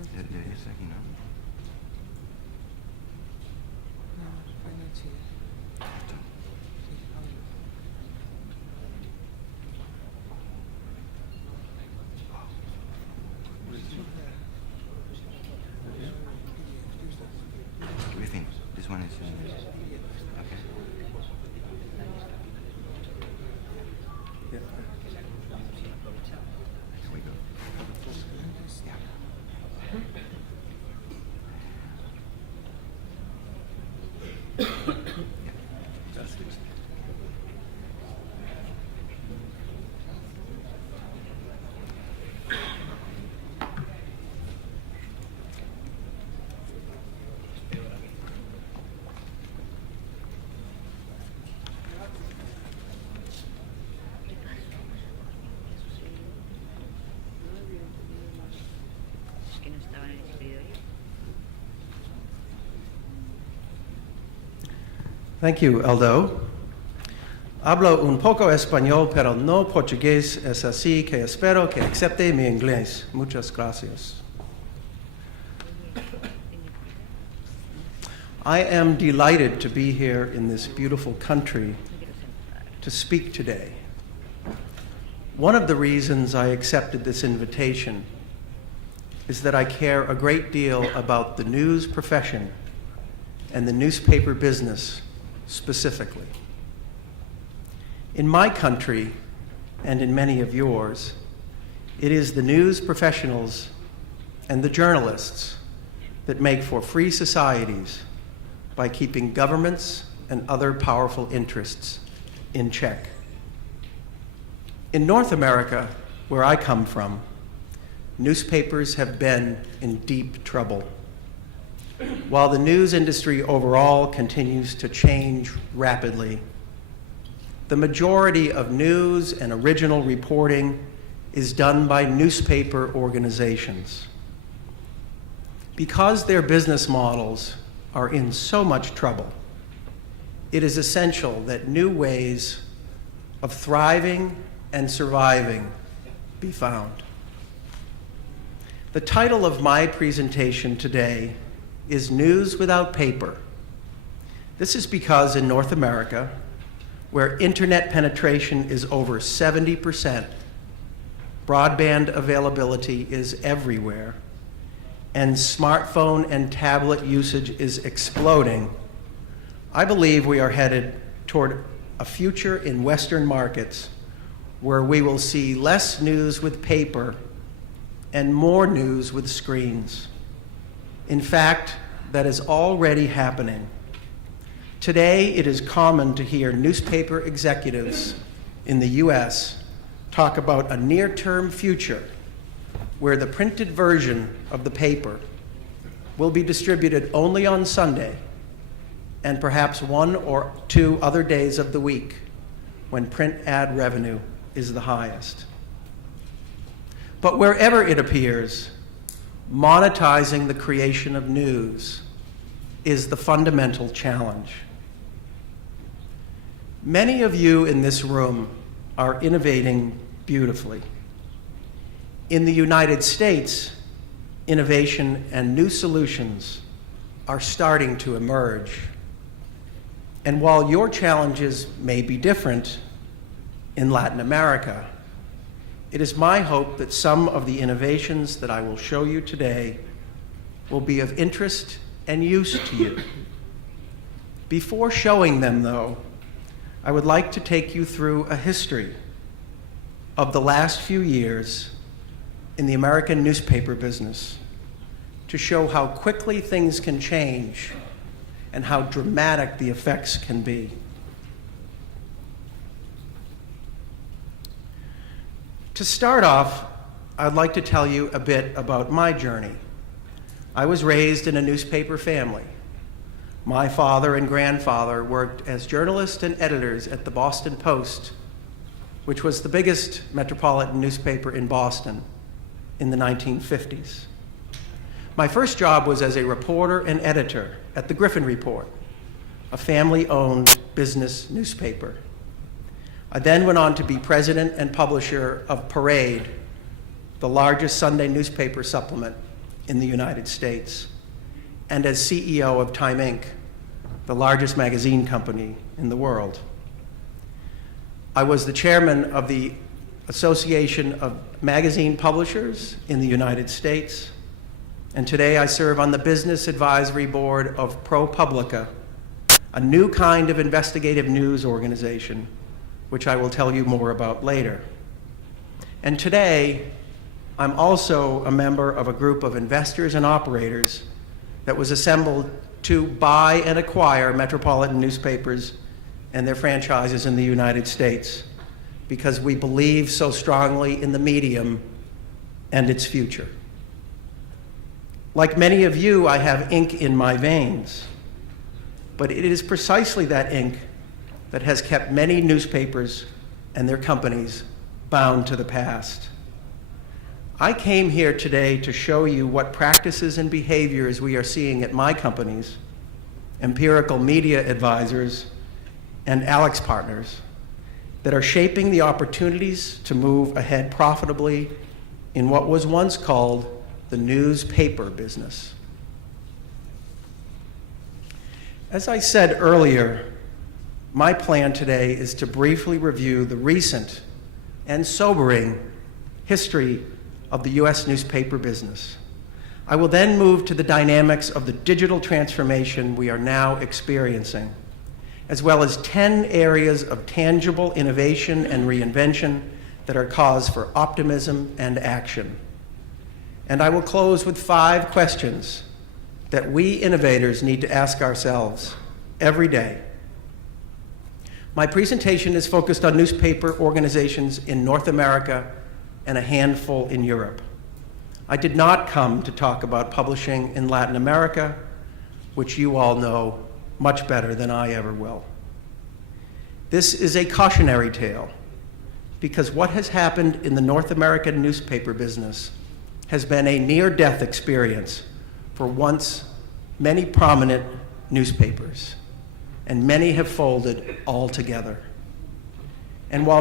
Debería estar aquí, ¿no? Griffin, this one is okay. Yeah. Here we go. That's it. Que no estaba en el escritorio. Thank you, Aldo. Hablo un poco español, pero no portugués. Es así que espero que acepte mi inglés. Muchas gracias. I am delighted to be here in this beautiful country to speak today. One of the reasons I accepted this invitation is that I care a great deal about the news profession and the newspaper business specifically. In my country, and in many of yours, it is the news professionals and the journalists that make for free societies by keeping governments and other powerful interests in check. In North America, where I come from, newspapers have been in deep trouble. While the news industry overall continues to change rapidly, the majority of news and original reporting is done by newspaper organizations. Because their business models are in so much trouble, it is essential that new ways of thriving and surviving be found. The title of my presentation today is News Without Paper. This is because in North America, where internet penetration is over 70%, broadband availability is everywhere, and smartphone and tablet usage is exploding, I believe we are headed toward a future in Western markets where we will see less news with paper and more news with screens. In fact, that is already happening. Today, it is common to hear newspaper executives in the US talk about a near-term future where the printed version of the paper will be distributed only on Sunday and perhaps 1 or 2 other days of the week when print ad revenue is the highest. But wherever it appears, monetizing the creation of news is the fundamental challenge. Many of you in this room are innovating beautifully. In the United States, innovation and new solutions are starting to emerge. And while your challenges may be different in Latin America, it is my hope that some of the innovations that I will show you today will be of interest and use to you. Before showing them, though, I would like to take you through a history of the last few years in the American newspaper business to show how quickly things can change and how dramatic the effects can be. To start off, I'd like to tell you a bit about my journey. I was raised in a newspaper family. My father and grandfather worked as journalists and editors at the Boston Post, which was the biggest metropolitan newspaper in Boston in the 1950s. My first job was as a reporter and editor at the Griffin Report, a family-owned business newspaper. I then went on to be president and publisher of Parade, the largest Sunday newspaper supplement in the United States, and as CEO of Time Inc., the largest magazine company in the world. I was the chairman of the Association of Magazine Publishers in the United States, and today I serve on the business advisory board of ProPublica, a new kind of investigative news organization, which I will tell you more about later. And today, I'm also a member of a group of investors and operators that was assembled to buy and acquire metropolitan newspapers and their franchises in the United States, because we believe so strongly in the medium and its future. Like many of you, I have ink in my veins, but it is precisely that ink that has kept many newspapers and their companies bound to the past. I came here today to show you what practices and behaviors we are seeing at my companies, Empirical Media Advisors and Alex Partners, that are shaping the opportunities to move ahead profitably in what was once called the newspaper business. As I said earlier, my plan today is to briefly review the recent and sobering history of the U.S. newspaper business. I will then move to the dynamics of the digital transformation we are now experiencing, as well as 10 areas of tangible innovation and reinvention that are cause for optimism and action. And I will close with 5 questions that we innovators need to ask ourselves every day. My presentation is focused on newspaper organizations in North America and a handful in Europe. I did not come to talk about publishing in Latin America, which you all know much better than I ever will. This is a cautionary tale, because what has happened in the North American newspaper business has been a near-death experience for once many prominent newspapers, and many have folded altogether. And while